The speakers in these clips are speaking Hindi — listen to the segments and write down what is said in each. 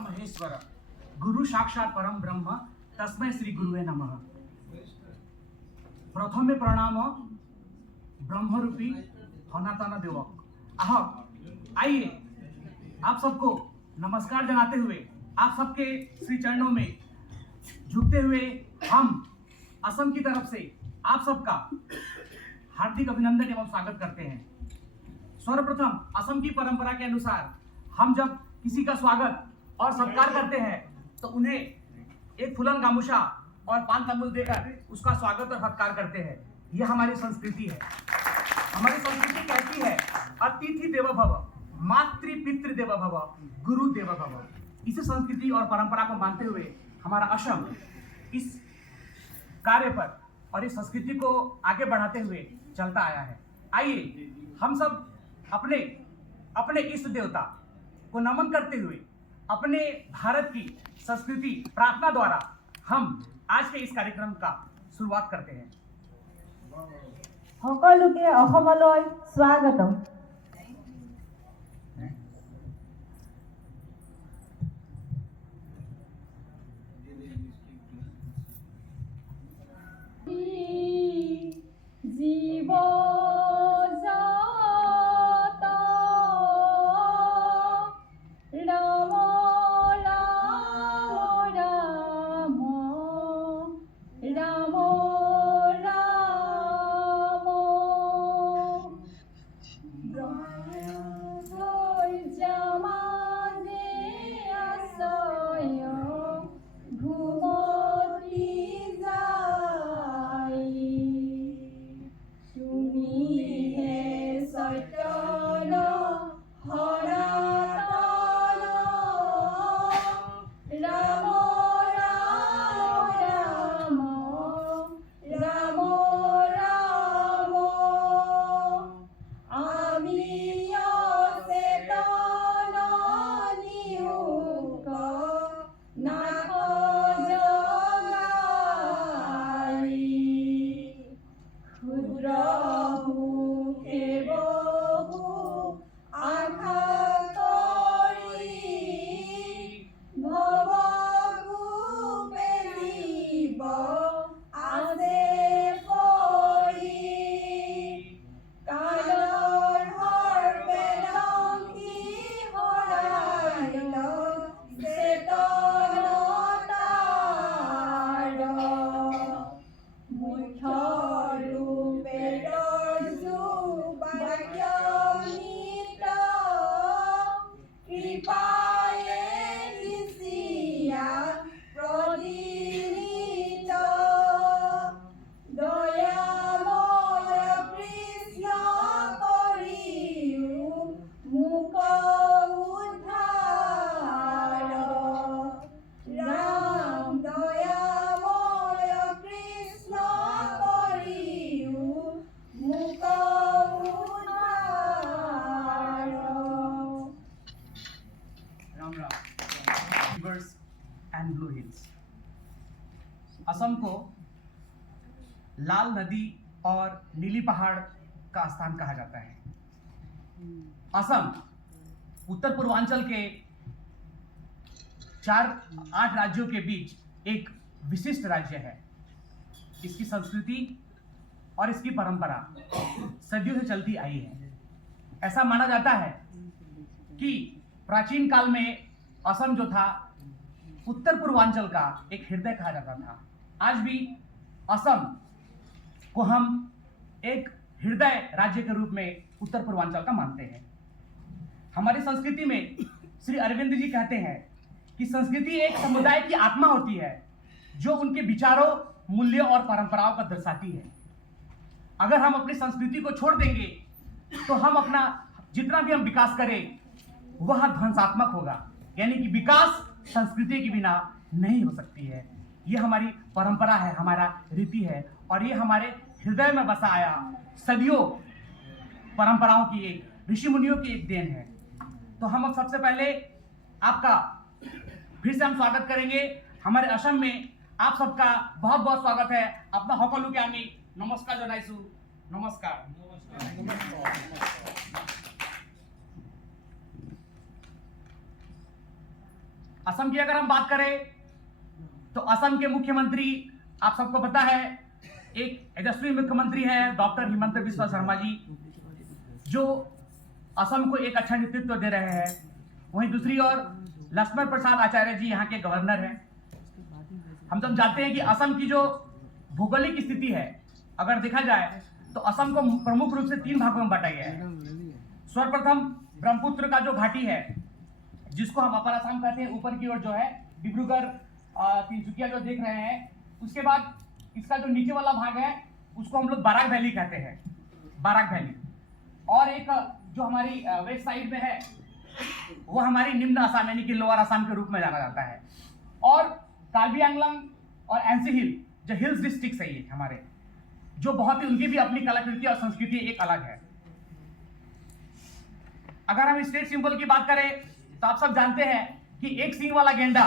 महेश्वर गुरु साक्षात परम ब्रह्म तस्मै श्री गुरुवे नमः। प्रथमे प्रणाम ब्रह्मरूपी सनातन देवक। आइए आप सबको नमस्कार जनाते हुए आप सबके श्री चरणों में झुकते हुए हम असम की तरफ से आप सबका हार्दिक अभिनंदन एवं स्वागत करते हैं। सर्वप्रथम असम की परंपरा के अनुसार हम जब किसी का स्वागत और सत्कार करते हैं तो उन्हें एक फूलन गामूछा और पान तंबुल देकर उसका स्वागत और सत्कार करते हैं। यह हमारी संस्कृति है। हमारी संस्कृति कहती है अतिथि देवो भव, मातृ पितृ देवो भव, गुरु देवो भव। इसी संस्कृति और परंपरा को मानते हुए हमारा असम इस कार्य पर और इस संस्कृति को आगे बढ़ाते हुए चलता आया है। आइए हम सब अपने अपने इष्ट देवता को नमन करते हुए अपने भारत की संस्कृति प्रार्थना द्वारा हम आज के इस कार्यक्रम का शुरुआत करते हैं। সকলোকে অসমলৈ স্বাগতম। জীৱ জাত ৰাম ৰাম ৰাম ৰাম ৰাম ব্ৰহ্মৰ্য্য মাজে আশ্ৰয় ঘুমতি যায় তুমিহে সত্যৰ সনাতন ৰাম ৰাম ৰাম ৰাম ৰাম আমি অচেতন নিয়োগ নাক জগাই ক্ষুদ্ৰ মুখে বহু আশা কৰি ভৱগোপে জীৱ আছে পৰি কালৰ সৰ্পে ডংকি হৰাইল চেতনতাৰ মুখ্য ৰূপে ৰজ্জু বাক্য নিত্য কৃপায়ে দিছিয়া প্ৰতিনিত দয়াময় কৃষ্ণ কৰিও মুক উদ্ধাৰ ৰাম দয়াময় কৃষ্ণ কৰিও মুক উদ্ধাৰ। Ram Ram. Reverse and blue hills. Assam को लाल नदी और नीली पहाड़ का स्थान कहा जाता है। असम उत्तर पूर्वांचल के 8 राज्यों के बीच एक विशिष्ट राज्य है। इसकी संस्कृति और इसकी परंपरा सदियों से चलती आई है। ऐसा माना जाता है कि प्राचीन काल में असम जो था उत्तर पूर्वांचल का एक हृदय कहा जाता था। आज भी असम को हम एक हृदय राज्य के रूप में उत्तर पूर्वांचल का मानते हैं। हमारी संस्कृति में श्री अरविंद जी कहते हैं कि संस्कृति एक समुदाय की आत्मा होती है जो उनके विचारों, मूल्यों और परंपराओं को दर्शाती है। अगर हम अपनी संस्कृति को छोड़ देंगे तो हम अपना जितना भी हम विकास करें वह ध्वंसात्मक होगा। यानी कि विकास संस्कृति के बिना नहीं हो सकती है। ये हमारी परंपरा है, हमारा रीति है और ये हमारे हृदय में बसा आया सदियों परंपराओं की एक ऋषि मुनियों की एक देन है। तो हम अब सबसे पहले आपका फिर से हम स्वागत करेंगे हमारे असम में। आप सबका बहुत बहुत स्वागत है। अपना সকলোকে আমি নমস্কাৰ জনাইছো। নমস্কাৰ। असम की अगर हम बात करें तो असम के मुख्यमंत्री आप सबको पता है, एक यशस्वी मुख्यमंत्री है डॉक्टर हिमंत बिस्वा शर्मा जी, जो असम को एक अच्छा नेतृत्व दे रहे हैं। वहीं दूसरी ओर लक्ष्मण प्रसाद आचार्य जी यहाँ के गवर्नर हैं। हम सब जानते हैं कि असम की जो भौगोलिक स्थिति है, अगर देखा जाए तो असम को प्रमुख रूप से 3 भागों में बांटा गया है। सर्वप्रथम ब्रह्मपुत्र का जो घाटी है, जिसको हम अपर असम कहते हैं, ऊपर की ओर जो है डिब्रूगढ़ तिनसुकिया जो देख रहे हैं, उसके बाद इसका जो नीचे वाला भाग है उसको हम लोग बाराक वैली कहते हैं, बाराक वैली। और एक जो हमारी वेस्ट साइड में है वो हमारी निम्न असम यानी कि लोअर असम के रूप में जाना जाता है। और कार्बी आंगलंग और एनसी हिल जो हिल्स डिस्ट्रिक्ट है ये हमारे, जो बहुत ही उनकी भी अपनी कलाकृति और संस्कृति एक अलग है। अगर हम स्टेट सिंबल की बात करें तो आप सब जानते हैं कि एक सींग वाला गेंडा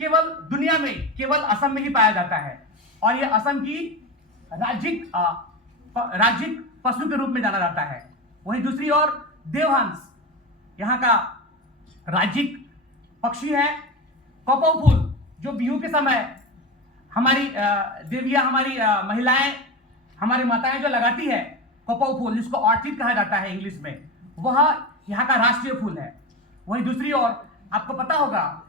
केवल दुनिया में केवल असम में ही पाया जाता है, और यह असम की राज्यिक पशु के रूप में जाना जाता है। वहीं दूसरी ओर देवहंस यहाँ का राज्यिक पक्षी है। कपौ फूल जो बिहू के समय हमारी देवियां, हमारी महिलाएं, हमारी माताएं जो लगाती है, कपौ फूल जिसको ऑर्चिड कहा जाता है इंग्लिश में, वह यहाँ का राष्ट्रीय फूल है। वहीं दूसरी ओर आपको पता होगा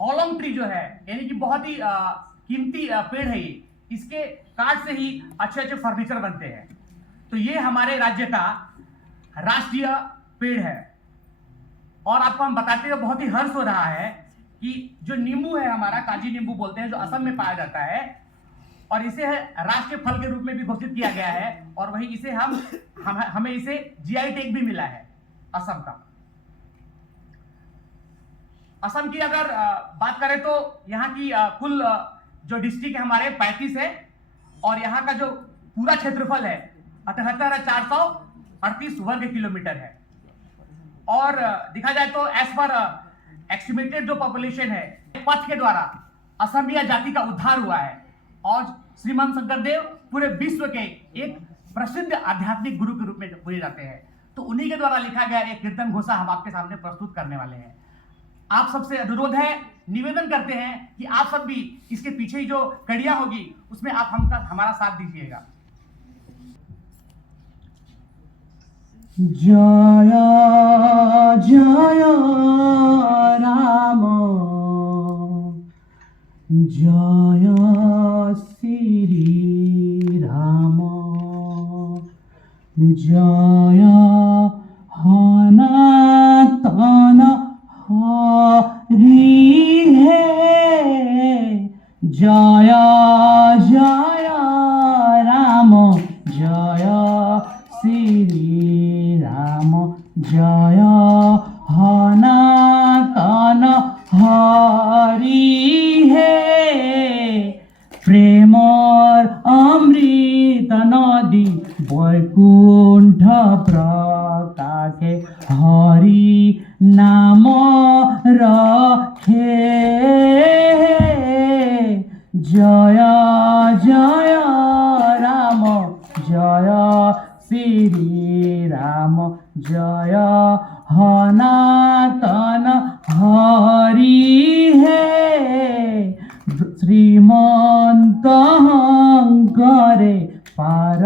हॉलम ट्री जो है, यानी कि बहुत ही कीमती पेड़ है ये, इसके काट से ही अच्छे अच्छे फर्नीचर बनते हैं। तो ये हमारे राज्य का राष्ट्रीय पेड़ है। और आपको हम बताते हुए बहुत ही हर्ष हो रहा है कि जो नींबू है हमारा, काजी नींबू बोलते हैं, जो असम में पाया जाता है, और इसे राष्ट्रीय फल के रूप में भी घोषित किया गया है। और वही इसे हमें इसे जीआई टैग भी मिला है असम का। असम की अगर बात करें तो यहाँ की कुल जो डिस्ट्रिक्ट है हमारे 35 है, और यहाँ का जो पूरा क्षेत्रफल है 78,438 वर्ग किलोमीटर है। और देखा जाए तो एज पर एस्टिमेटेड जो पॉपुलेशन है, पथ के द्वारा असमिया जाति का उद्धार हुआ है, और श्रीमान शंकरदेव पूरे विश्व के एक प्रसिद्ध आध्यात्मिक गुरु के रूप में पूजे जाते हैं। तो उन्हीं के द्वारा लिखा गया एक कीर्तन घोषा हम आपके सामने प्रस्तुत करने वाले हैं। आप सबसे अनुरोध है, निवेदन करते हैं कि आप सब भी इसके पीछे ही जो कड़ियां होगी उसमें आप हमारा साथ दीजिएगा। जय जय राम जय श्री राम जय सनातन हरि है जय जय राम जय श्री राम जय सनातन हरि है प्रेमर अमृत नदी वैकुंठ प्रकाशे हरि नाम रखे जय जय राम जय श्री राम जय सनातन हरि है श्रीमंत करे पार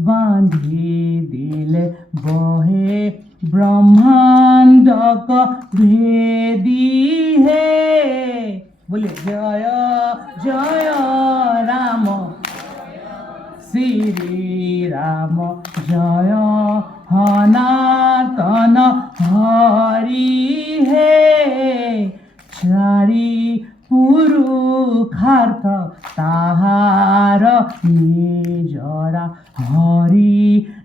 बांधी दिले बहे ब्रह्मांड का भेदी है। बोले जय जय राम श्री राम जय सनातन हरि है चारि पुरुषार्थ ताहार निजरा हरि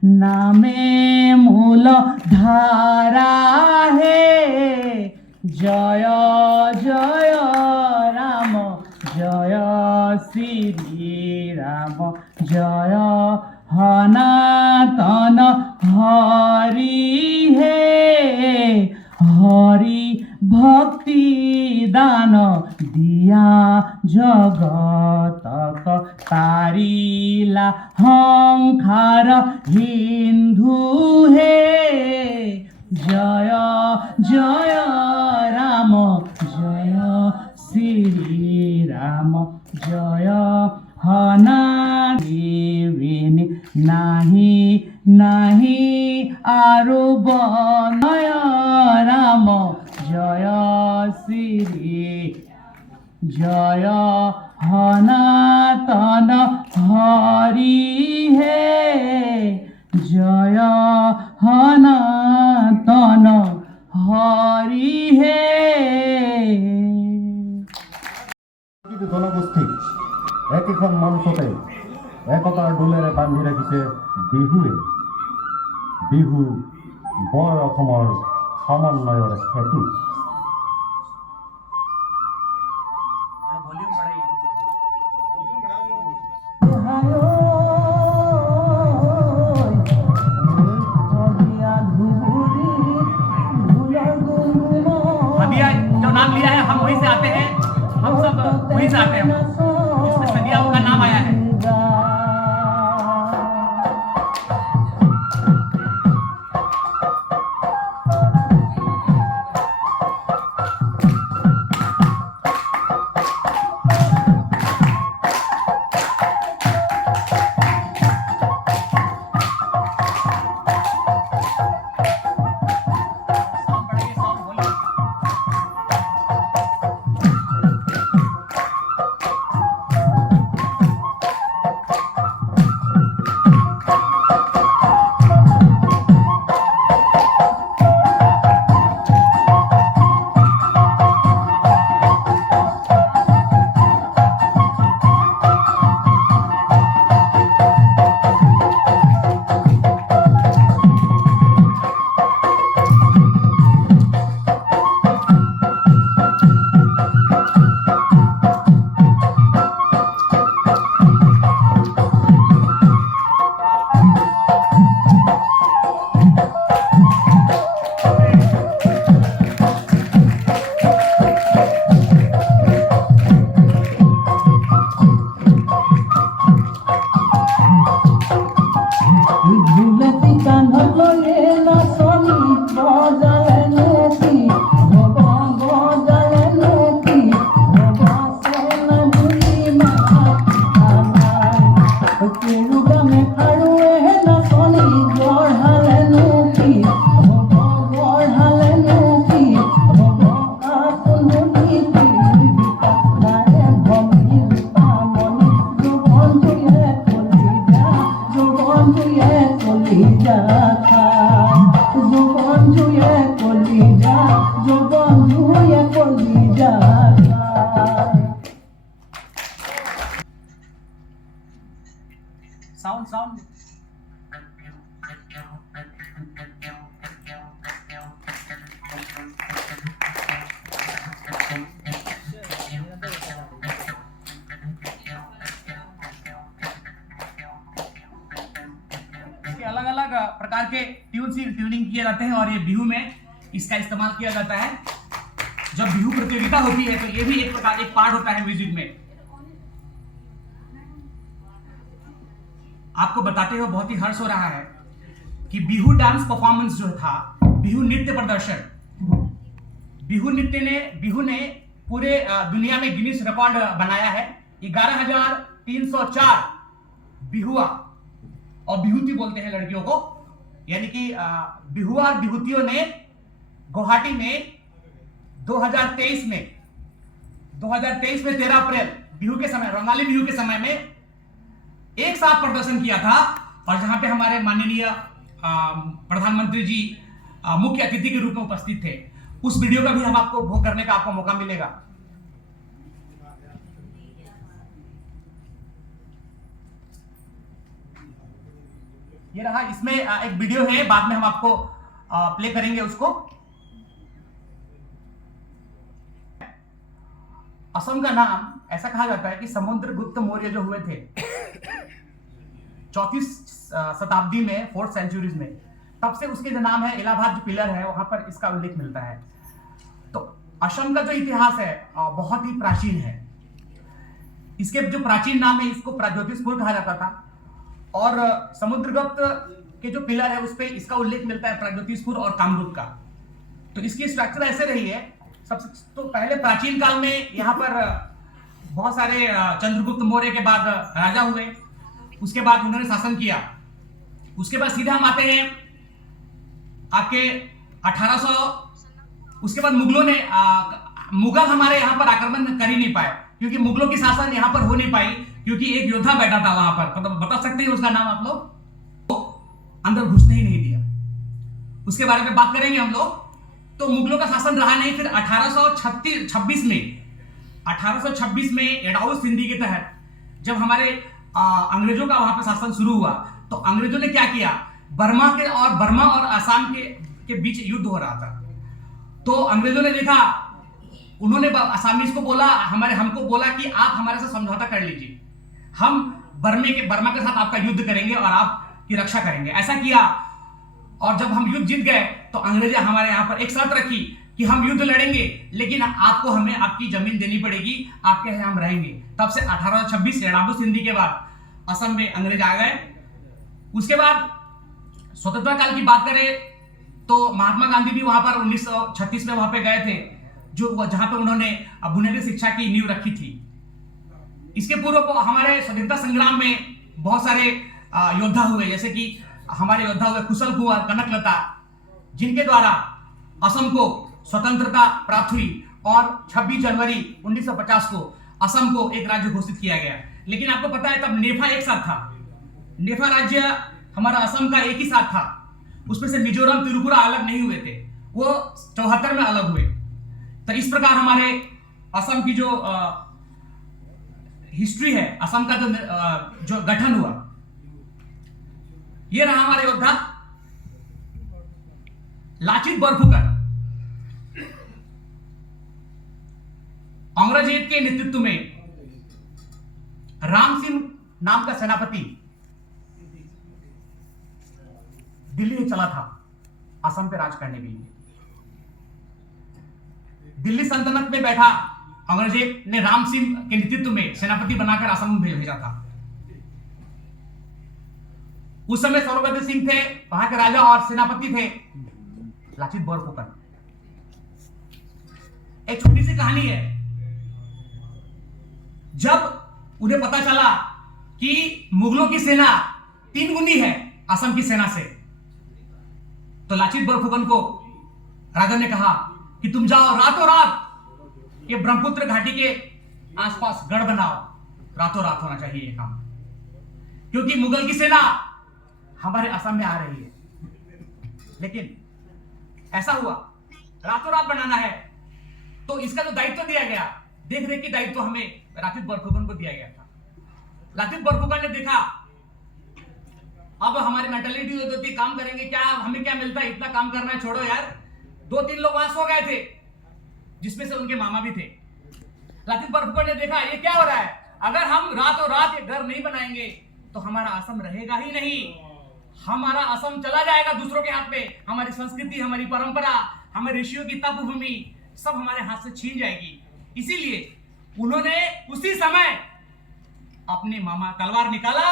नामे मूल धारा है जय जय राम जय श्री राम जय सनातन हरि है हरि भक्ति दान दिया जगत तारिला हंकार हिंदू है जय जय राम जय শিরি জয় সনাতন হরি হে জয় সনাতন হরি হে জনগোষ্ঠীক একেখন মঞ্চতে একতাৰ ডোলেৰে বান্ধি ৰাখিছে বিহুৱে। বিহু বৰ অসমৰ সমন্বয়ৰ সেতু। वॉल्यूम बढ़ाइए। सदिया जो नाम लिया है हम वहीं से आते हैं, हम सब वहीं से आते हैं। इसमें सदिया का नाम आया है। साउंड बढ़ाइए, साउंड वॉल्यूम। ঝুলতি কান্ধত লয়ে নাচনি বজালে নেকি বজালে নেকি বজালে বুলি কেৰুগামে খাৰুৱে নাচনি গঢ়ালে নেকি গঢ়ালে নেকি আপোন নীতি তাৰে ভক্তি পামনি যোগন্তুয়ে কলিজা যোগন্তুয়ে কলিজা যোগন্তুয়ে কলিজা যোগন্তুয়ে কলিজা साउंड साउंड। अलग अलग प्रकार के ट्यूनिंग किए जाते हैं और ये बिहू में इसका इस्तेमाल किया जाता है। जब बिहू प्रतियोगिता होती है तो ये भी एक प्रकार एक पार्ट होता है म्यूजिक में। आपको बताते हुए बहुत ही हर्ष हो रहा है कि बिहू डांस परफॉर्मेंस जो था, बिहू नृत्य प्रदर्शन, बिहू ने पूरे दुनिया में गिनीज रिकॉर्ड बनाया है। 11,304 बिहुआ और बिहुती बोलते हैं लड़कियों को, यानी कि बिहुआ और बिहुतियों ने गुवाहाटी में 2023 में 13 अप्रैल बिहू के समय, रंगाली बिहू के समय में एक साथ प्रदर्शन किया था। और जहां पे हमारे माननीय प्रधानमंत्री जी मुख्य अतिथि के रूप में उपस्थित थे। उस वीडियो का भी हम आपको उपभोग करने का आपको मौका मिलेगा। ये रहा, इसमें एक वीडियो है, बाद में हम आपको प्ले करेंगे उसको। असम का नाम ऐसा कहा जाता है कि समुद्रगुप्त मौर्य जो हुए थे 34 शताब्दी में, 4th सेंचुरीज में, तब से उसके जो नाम है इलाहाबाद जो पिलर है वहां पर इसका उल्लेख मिलता है। तो असम का जो इतिहास है बहुत ही प्राचीन है। इसके जो प्राचीन नाम है इसको प्रागज्योतिषपुर कहा जाता था और समुद्रगुप्त के जो पिलर है उस पे इसका उल्लेख मिलता है प्रागज्योतिषपुर और कामरूप का। तो इसकी स्ट्रक्चर ऐसे रही है। सबसे तो पहले प्राचीन काल में यहाँ पर बहुत सारे चंद्रगुप्त मौर्य के बाद राजा हुए, उसके बाद उन्होंने शासन किया। उसके बाद सीधे हम आते हैं आपके 1800, उसके बाद मुगलों ने मुगल हमारे यहाँ पर आक्रमण कर ही नहीं पाए, क्योंकि मुगलों की शासन यहाँ पर हो नहीं पाई, क्योंकि एक योद्धा बैठा था वहां पर, मतलब बता सकते हैं उसका नाम आप लोग? अंदर घुसने ही नहीं दिया। उसके बारे में बात करेंगे हम लोग। तो मुगलों का शासन रहा नहीं। फिर 1826 में एडाऊ सिंधी के तहत जब हमारे अंग्रेजों का वहां पर शासन शुरू हुआ, तो अंग्रेजों ने क्या किया, बर्मा और असम के बीच युद्ध हो रहा था। तो अंग्रेजों ने देखा, उन्होंने असमीज को बोला, हमको बोला कि आप हमारे साथ समझौता कर लीजिए, हम बर्मा के साथ आपका युद्ध करेंगे और आपकी रक्षा करेंगे। ऐसा किया, और जब हम युद्ध जीत गए तो अंग्रेज हमारे यहाँ पर एक शर्त रखी कि हम युद्ध लड़ेंगे, लेकिन आपको हमें आपकी जमीन देनी पड़ेगी, आपके यहाँ हम रहेंगे। तब से 1826 एडाबू सिंधी के बाद असम में अंग्रेज आ गए। उसके बाद स्वतंत्रता काल की बात करें तो महात्मा गांधी भी वहां पर 1936 में वहां पे गए थे, जहां पे उन्होंने बुनियादी शिक्षा की नींव रखी थी। इसके पूर्व हमारे स्वतंत्रता संग्राम में बहुत सारे योद्धा हुए, जैसे कि हमारे योद्धा हुए कुशल कुंवर, कनकलता, जिनके द्वारा असम को स्वतंत्रता प्राप्त हुई और 26 जनवरी 1950 को असम को एक राज्य घोषित किया गया। लेकिन आपको पता है तब नेफा एक साथ था। नेफा राज्य हमारा असम का एक ही साथ था, उसमें से मिजोरम, त्रिपुरा अलग नहीं हुए थे, वो 74 में अलग हुए। तो इस प्रकार हमारे असम की जो हिस्ट्री है, असम का जो गठन हुआ, ये रहा हमारे योद्धा लाचित बोरफुकन। औरंगजेब के नेतृत्व में राम सिंह नाम का सेनापति दिल्ली में चला था असम पे राज करने के लिए। दिल्ली सल्तनत में बैठा औरंगजेब ने राम सिंह के नेतृत्व में सेनापति बनाकर असम में भेजा था। उस समय सौरभद्र सिंह थे वहां के राजा, और सेनापति थे लाचित बोरफुकन। एक छोटी सी कहानी है। जब उन्हें पता चला कि मुगलों की सेना 3 गुनी है असम की सेना से, तो लाचित बोरफुकन को राजा ने कहा कि तुम जाओ रातों रात ये ब्रह्मपुत्र घाटी के आसपास गढ़ बनाओ, रातों रात होना चाहिए ये काम, क्योंकि मुगल की सेना हमारे असम में आ रही है। लेकिन ऐसा हुआ, रातों रात बनाना है, तो इसका जो दायित्व दिया गया, देख रेख की दायित्व हमें लाचित बोरफुकन को दिया गया था। लाचित बोरफुकन ने देखा अब हमारी मेंटालिटी होती थी, काम करेंगे क्या, हमें क्या मिलता है, इतना काम करना है, छोड़ो यार। 2-3 लोग वहां सो गए थे, जिसमें से उनके मामा भी थे। लाचित बोरफुकन ने देखा ये क्या हो रहा है, अगर हम रातों रात ये घर नहीं बनाएंगे तो हमारा असम रहेगा ही नहीं, हमारा असम चला जाएगा दूसरों के हाथ में। हमारी संस्कृति, हमारी परंपरा, हमारे ऋषियों की तपभूमि सब हमारे हाथ से छीन जाएगी। इसीलिए उन्होंने उसी समय अपने मामा तलवार निकाला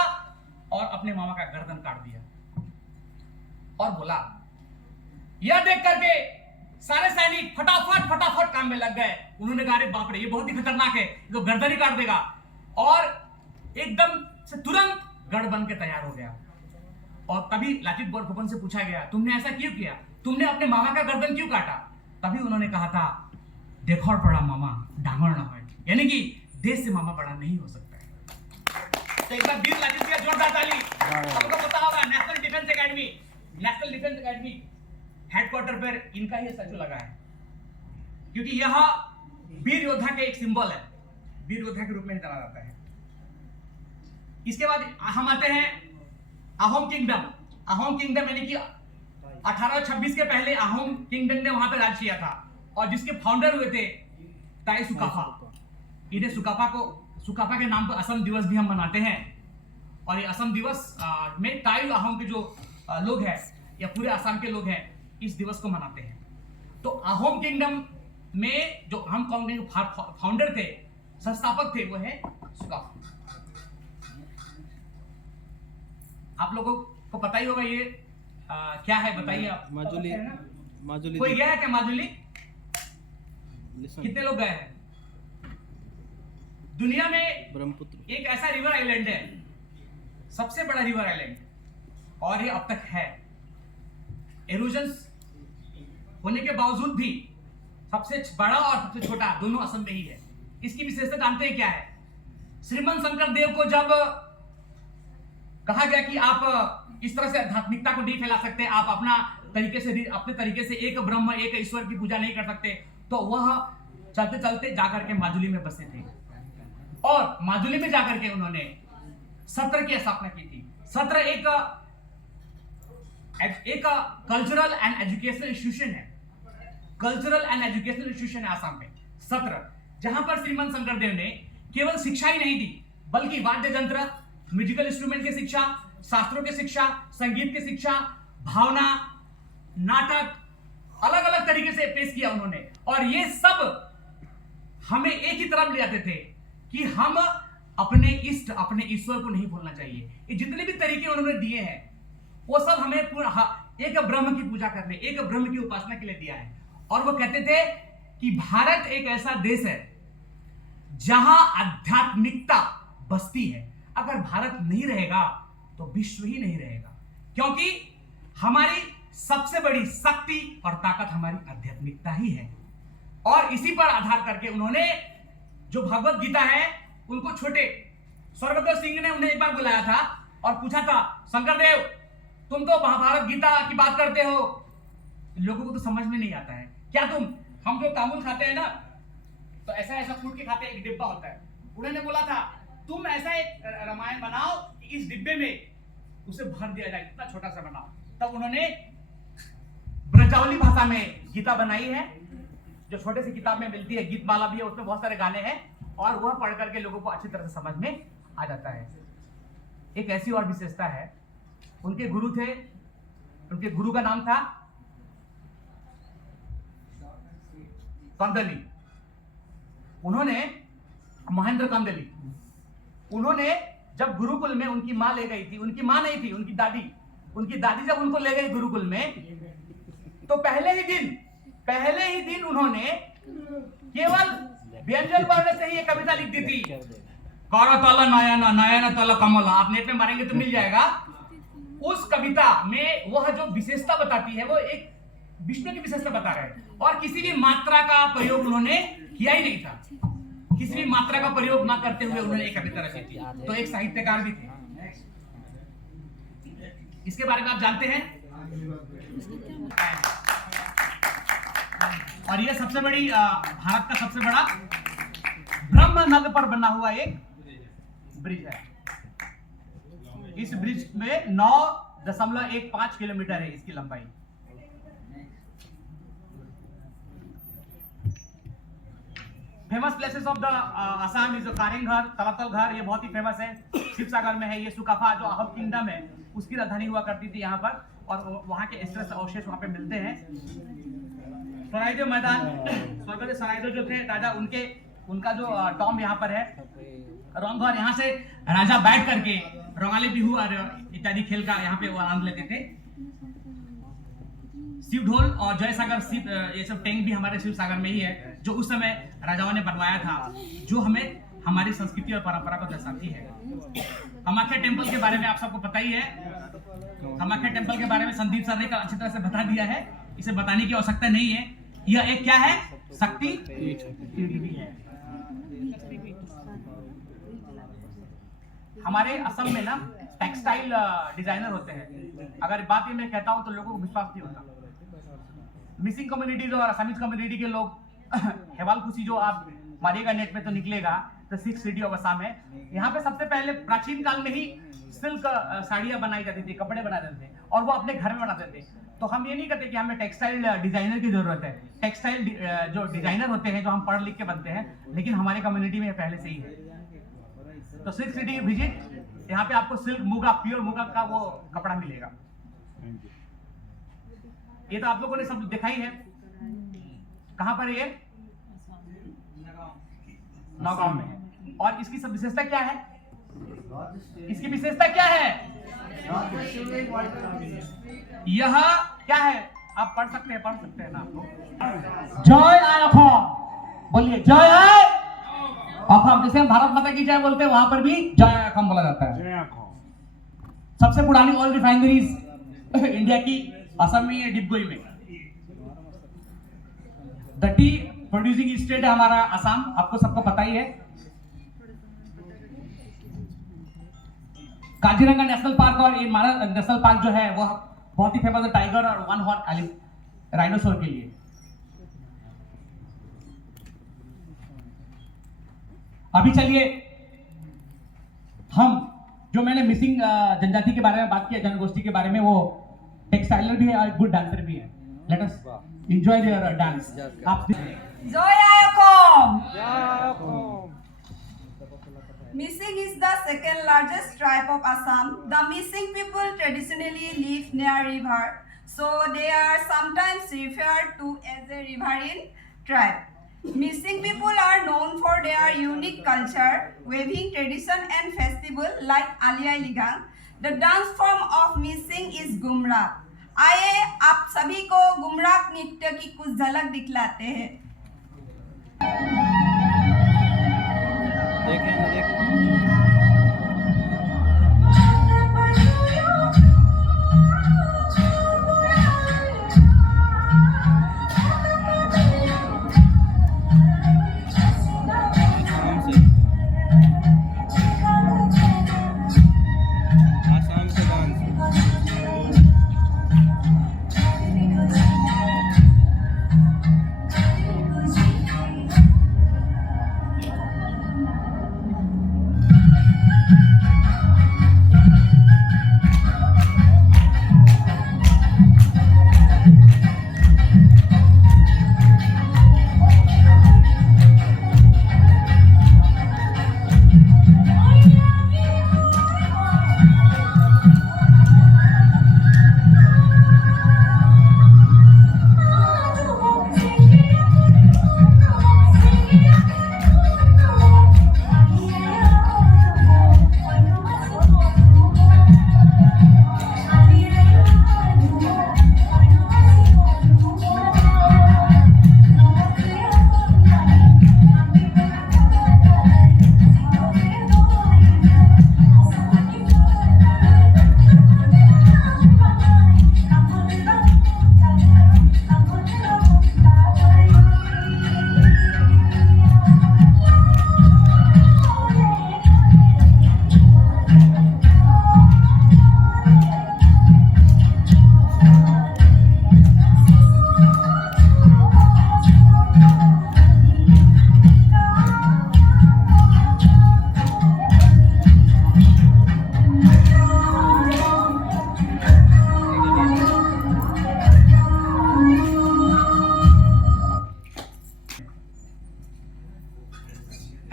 और अपने मामा का गर्दन काट दिया और बोला, यह देख करके सारे सैनिक फटाफट काम में लग गए। उन्होंने कहा, अरे बाप रे, ये बहुत ही खतरनाक है, तो गर्दन ही काट देगा। और एकदम से तुरंत गढ़ बन के तैयार हो गया। और तभी लाचित बोरफुकन से पूछा गया, तुमने ऐसा क्यों किया, तुमने अपने मामा का गर्दन क्यों काटा? तभी उन्होंने कहा था, देखो बड़ा मामा डांगर ना हो, यानी कि देश से मामा बड़ा नहीं हो सकता है। तो एक बार वीर लाचित का जोरदार ताली। सबको पता होगा नेशनल डिफेंस एकेडमी हेडक्वार्टर पर इनका ही स्टैचू लगा है, क्योंकि यह वीर योद्धा के एक सिंबल है, वीर योद्धा के रूप में जाना जाता है। इसके बाद हम आते हैं अहोम किंगडम यानी कि 1826 के पहले अहोम किंगडम ने वहां पे राज किया था, और जिसके फाउंडर हुए थे ताई सुकाफा। इन्हें सुकाफा के नाम पर असम दिवस भी हम मनाते हैं। और ये असम दिवस में ताई अहोम के जो लोग हैं या पूरे असम के लोग हैं इस दिवस को मनाते हैं। तो अहोम किंगडम में जो हम फाउंडर थे, संस्थापक थे, वो है सुकाफा। आप लोगों को पता ही होगा ये क्या है, बताइए आप। माजुली कोई गया है क्या माजुली? कितने लोग गए हैं? दुनिया में ब्रह्मपुत्र एक ऐसा रिवर आइलैंड है, सबसे बड़ा रिवर आइलैंड, और ये अब तक है। एरोजन्स होने के बावजूद भी सबसे बड़ा और सबसे छोटा दोनों असम में ही है। इसकी विशेषता जानते हैं क्या है? श्रीमंत शंकर देव को जब कहा गया कि आप इस तरह से आध्यात्मिकता को नहीं फैला सकते, आप अपने तरीके से एक ब्रह्म एक ईश्वर की पूजा नहीं कर सकते, तो वह चलते चलते जाकर के माजुली में बसे थे और माजुली में जाकर के उन्होंने सत्र की स्थापना की थी। सत्र एक कल्चरल एंड एजुकेशनल इंस्टीट्यूशन है, कल्चरल एंड एजुकेशनल इंस्टीट्यूशन है आसाम में सत्र, जहां पर श्रीमंत शंकरदेव ने केवल शिक्षा ही नहीं दी बल्कि वाद्य यंत्र, म्यूजिकल इंस्ट्रूमेंट की शिक्षा, शास्त्रों की शिक्षा, संगीत की शिक्षा, भावना, नाटक अलग अलग तरीके से पेश किया उन्होंने। और ये सब हमें एक ही तरफ ले जाते थे कि हम अपने इष्ट अपने ईश्वर को नहीं भूलना चाहिए। ये जितने भी तरीके उन्होंने दिए हैं वो सब हमें एक ब्रह्म की पूजा करने, एक ब्रह्म की उपासना के लिए दिया है। और वो कहते थे कि भारत एक ऐसा देश है जहां आध्यात्मिकता बसती है। अगर भारत नहीं रहेगा तो विश्व ही नहीं रहेगा, क्योंकि हमारी सबसे बड़ी शक्ति और ताकत हमारी आध्यात्मिकता ही है। और इसी पर आधार करके उन्होंने जो भगवत गीता है उनको छोटे स्वर्गदेव सिंह ने उन्हें एक बार बुलाया था और पूछा था, शंकरदेव तुम तो महाभारत गीता की बात करते हो, लोगों को तो समझ में नहीं आता है, क्या हम जो तामुल खाते हैं ना तो ऐसा ऐसा फूट के खाते हैं, एक डिब्बा होता है। उन्होंने बोला था तुम ऐसा एक रामायण बनाओ कि इस डिब्बे में उसे भर दिया जाए, इतना छोटा सा बनाओ। तब उन्होंने ब्रजावली भाषा में गीता बनाई है, जो छोटे सी किताब में मिलती है, गीत माला भी है, उसमें बहुत सारे गाने हैं और वह पढ़ करके लोगों को अच्छी तरह से समझ में आ जाता है। एक ऐसी और विशेषता है, उनके गुरु थे, उनके गुरु का नाम था कंदली। उन्होंने महेंद्र कंदली, उन्होंने जब गुरुकुल में उनकी मां ले गई थी, उनकी मां नहीं थी, उनकी दादी जब उनको ले गई गुरुकुल में, तो पहले ही दिन उन्होंने केवल व्यंजन वर्ण से ही एक कविता लिख दी थी, करतल नयन नयन तल कमल, आप नेट में मारेंगे तो मिल जाएगा। उस कविता में वह जो विशेषता बताती है वो एक विष्णु की विशेषता बता रहे हैं, और किसी भी मात्रा का प्रयोग उन्होंने किया ही नहीं था, किसी भी मात्रा का प्रयोग ना करते हुए उन्होंने एक कविता रची थी। तो एक साहित्यकार भी थे। इसके बारे में आप जानते हैं। और ये सबसे बड़ी भारत का सबसे बड़ा ब्रह्म नद पर बना हुआ एक ब्रिज है। इस ब्रिज में 9.15 किलोमीटर है इसकी लंबाई। Famous places of the Assam is Kareng घर, तलातल घर, ये बहुत ही फेमस है, शिवसागर में है। ये सुकाफा जो आहम किंगडम है उसकी राजधानी हुआ करती थी यहाँ पर, और वहाँ के स्ट्रेस अवशेष वहाँ पे मिलते हैं। सरायदेव मैदान, स्वर्गदेव सरायदेव जो थे राजा, उनका जो टॉम यहाँ पर है। रंगघर, यहाँ से राजा बैठ करके रंगाली बिहू और इत्यादि खेल का यहाँ पे वो आनंद लेते थे। शिव ढोल और जयसागर शिव, ये सब टैंक भी हमारे शिव सागर में ही है, जो उस समय राजाओं ने बनवाया था, जो हमें हमारी संस्कृति और परंपरा को दर्शाती है। कामाख्या टेम्पल के बारे में आप सबको पता ही है। कामाख्या टेम्पल के बारे में संदीप सर ने अच्छी तरह से बता दिया है, इसे बताने की आवश्यकता नहीं है। यह एक क्या है, शक्ति पीठ है। हमारे असम में ना टेक्सटाइल डिजाइनर होते हैं। अगर बात ये मैं कहता हूं तो लोगों को विश्वास नहीं होता। मिसिंग कम्युनिटीज और असमीज कम्युनिटी के लोग हेवाल खुशी जो आप मारिएगा नेट में तो निकलेगा, तो 6 सिटी ऑफ असम है। यहाँ पे सबसे पहले प्राचीन काल में ही सिल्क साड़ियाँ बनाई जाती थी, कपड़े बनाए जाते थे, और वो अपने घर में बनाते थे। तो हम ये नहीं कहते कि हमें टेक्सटाइल डिजाइनर की जरूरत है। टेक्सटाइल जो डिजाइनर होते हैं, जो हम पढ़ लिख के बनते हैं, लेकिन हमारे कम्युनिटी में पहले से ही है। तो सिल्क सिटी विजिट, यहाँ पे आपको सिल्क मुगा, प्योर मुगा का वो कपड़ा मिलेगा। ये तो आप लोगों ने सब देखा ही है। कहां पर ये? नौगांव में है। और इसकी सब विशेषता क्या है? इसकी विशेषता क्या है? यह क्या है? आप पढ़ सकते हैं ना आपको। जय आय अखम, बोलिए जय आय अखम। जैसे हम भारत माता की जय बोलते हैं, वहां पर भी जय अखम बोला जाता है। सबसे पुरानी ऑयल रिफाइनरीज इंडिया की असम में है, डिबगोई में। द टी प्रोड्यूसिंग स्टेट है हमारा असम, आपको सबको पता ही है। काजीरंगा नेशनल पार्क और ये मानस नेशनल पार्क जो है वो बहुत ही फेमस है टाइगर और वन हॉर्न राइनोसोर के लिए। अभी चलिए हम जो मैंने मिसिंग जनजाति के बारे में बात किया, जनगोष्ठी के बारे में, वो टेक्सटाइलर भी है और गुड डांसर भी है। Let us enjoy there dance. आप Joyakom! Mising is the second largest tribe of Assam. The Mising people traditionally live near river, so they are sometimes referred to as a riverine tribe. Mising people are known for their unique culture, weaving tradition and festival like Aliyah Ligang. The dance form of Mising is Gumrak. आइए आप सभी को गुमराग नृत्य की कुछ झलक दिखलाते हैं।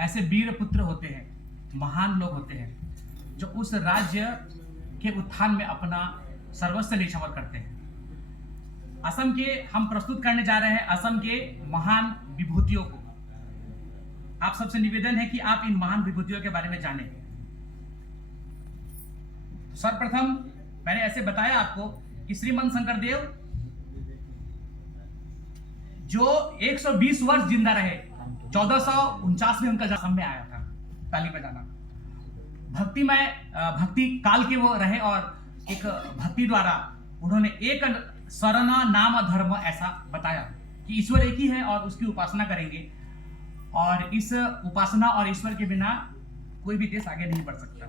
ऐसे वीर पुत्र होते हैं, महान लोग होते हैं जो उस राज्य के उत्थान में अपना सर्वस्व न्यौछावर करते हैं। असम के हम प्रस्तुत करने जा रहे हैं असम के महान विभूतियों को। आप सबसे निवेदन है कि आप इन महान विभूतियों के बारे में जानें। सर्वप्रथम मैंने ऐसे बताया आपको कि श्रीमंत शंकरदेव जो 120 वर्ष जिंदा रहे, 1449 में उनका जन्म में आया था। ताली बजाना। भक्ति काल के वो रहे और एक भक्ति द्वारा उन्होंने एक शरण नाम धर्म ऐसा बताया कि ईश्वर एक ही है और उसकी उपासना करेंगे, और इस उपासना और ईश्वर के बिना कोई भी देश आगे नहीं बढ़ सकता।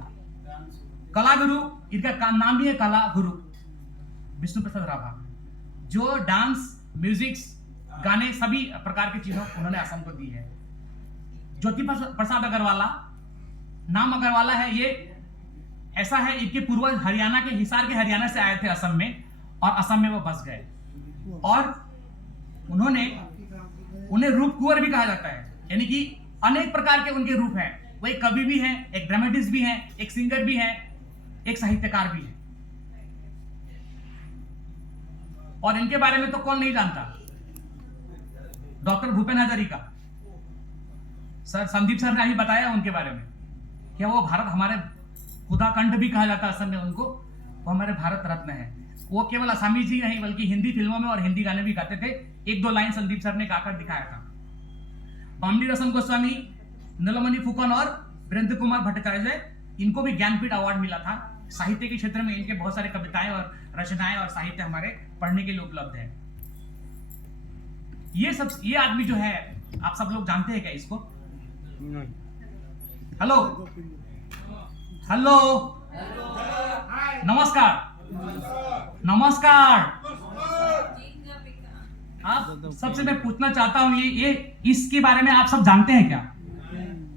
कला गुरु, इनका नाम भी है कला गुरु विष्णु प्रसाद राभा, जो डांस, म्यूजिक, गाने सभी प्रकार की चीजों उन्होंने असम को दी है। ज्योति प्रसाद अग्रवाला, नाम अग्रवाला है, ये ऐसा है, इनके पूर्वज हरियाणा के हिसार के हरियाणा से आए थे असम में, और असम में वो बस गए, और उन्हें रूप कुंवर भी कहा जाता है, यानी कि अनेक प्रकार के उनके रूप हैं। वो एक कवि भी हैं, एक ड्रामेटिस्ट भी हैं, एक सिंगर भी हैं, एक साहित्यकार भी हैं। और इनके बारे में तो कौन नहीं जानता, doctor Bhupen Hazarika sir, Sandeep sir ने अभी बताया उनके बारे में, क्या वो भारत हमारे खुदा कंठ भी कहा जाता है असम में उनको, वो हमारे भारत रत्न है। वो केवल असमी जी नहीं बल्कि हिंदी फिल्मों में और हिंदी गाने भी गाते थे। एक दो लाइन संदीप सर ने गाकर दिखाया था। बामनी रसम गोस्वामी, नीलमणि फुकन और वीरेंद्र कुमार भट्टाचार्य, इनको भी ज्ञानपीठ अवार्ड मिला था। साहित्य के क्षेत्र में इनके बहुत सारे कविताएं और रचनाएं और साहित्य हमारे पढ़ने के लिए उपलब्ध है। ये आदमी जो है, आप सब लोग जानते हैं क्या इसको? नहीं। हेलो हेलो नमस्कार नमस्कार। आप सबसे मैं पूछना चाहता हूं, ये इसके बारे में आप सब जानते हैं क्या?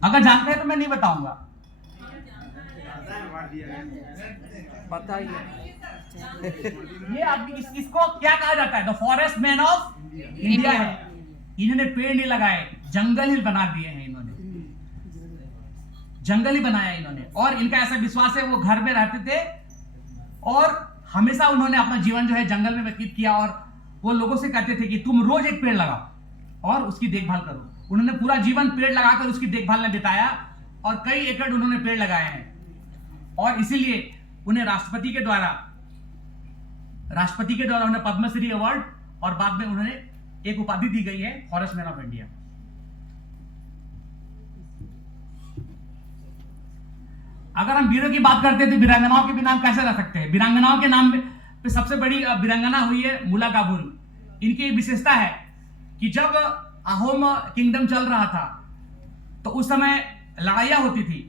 अगर जानते हैं तो मैं नहीं बताऊंगा। पता ही ये आदमी इसको क्या कहा जाता है? The forest man of India है। इन्होंने पेड़ नहीं लगाए, जंगल ही बना दिए हैं। इन्होंने जंगल ही बनाया इन्होंने। और इनका ऐसा विश्वास है, वो घर में रहते थे और हमेशा उन्होंने अपना जीवन जो है जंगल में व्यतीत किया। और वो लोगों से कहते थे कि तुम रोज एक पेड़ लगाओ और उसकी देखभाल करो। उन्होंने पूरा जीवन पेड़ लगाकर उसकी देखभाल में बिताया और कई एकड़ उन्होंने पेड़ लगाए हैं। और इसीलिए उन्हें राष्ट्रपति के द्वारा उन्हें पद्मश्री अवार्ड और बाद में उन्हें एक उपाधि दी गई है, फॉरेस्ट मैन ऑफ इंडिया। अगर हम वीरों की बात करते हैं तो वीरांगनाओं के भी नाम कैसे रख सकते हैं? वीरांगनाओं के नाम पे सबसे बड़ी वीरांगना हुई है मुला गाबुन। इनकी विशेषता है कि जब अहोम किंगडम चल रहा था तो उस समय लड़ाइयां होती थी।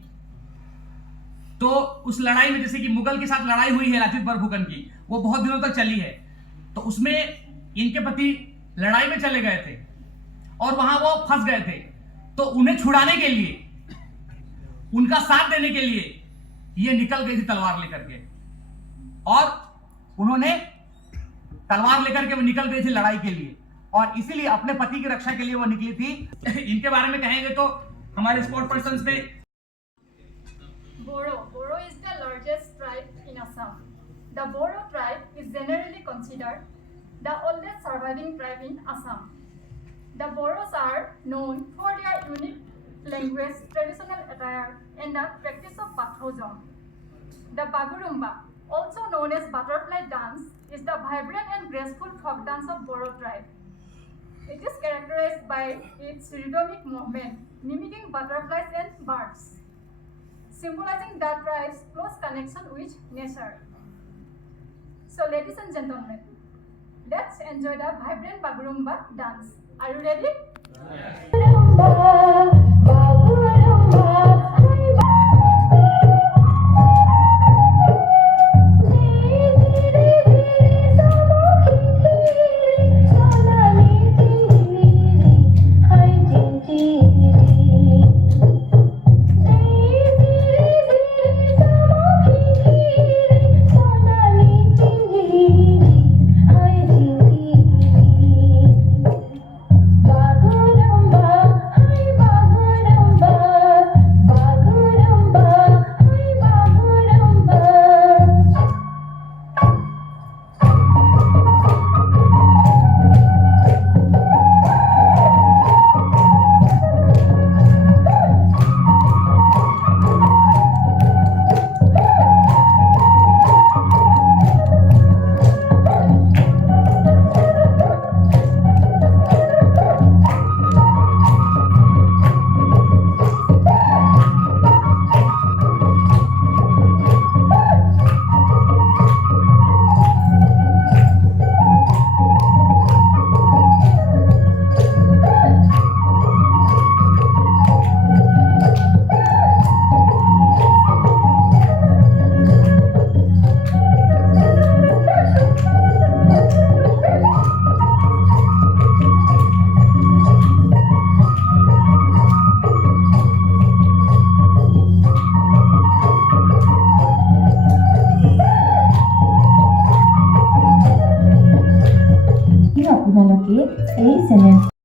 तो उस लड़ाई में, जैसे कि मुगल के साथ लड़ाई हुई है लाचित बरफुकन की, वो बहुत दिनों तक चली है। तो उसमें इनके पति लड़ाई में चले गए थे और वहां वो फंस गए थे। तो उन्हें छुड़ाने के लिए, उनका साथ देने के लिए ये निकल गई थी तलवार लेकर के। और उन्होंने तलवार लेकर के वो निकल गई थी लड़ाई के लिए और इसीलिए अपने पति की रक्षा के लिए वो निकली थी। इनके बारे में कहेंगे तो हमारे स्पोर्ट पर्सन ने Boro is the largest tribe in Assam. The Boro tribe is generally considered the oldest surviving tribe in Assam. The Boros are known for their unique language, traditional attire, and the practice of pathojong. The Bagurumba, also known as butterfly dance, is the vibrant and graceful folk dance of Boro tribe. It is characterized by its rhythmic movement, mimicking butterflies and birds, symbolizing the tribe's close connection with nature. So, ladies and gentlemen, let's enjoy the vibrant Bagurumba dance. Are you ready? আপোনালোকে এই চেনেলটো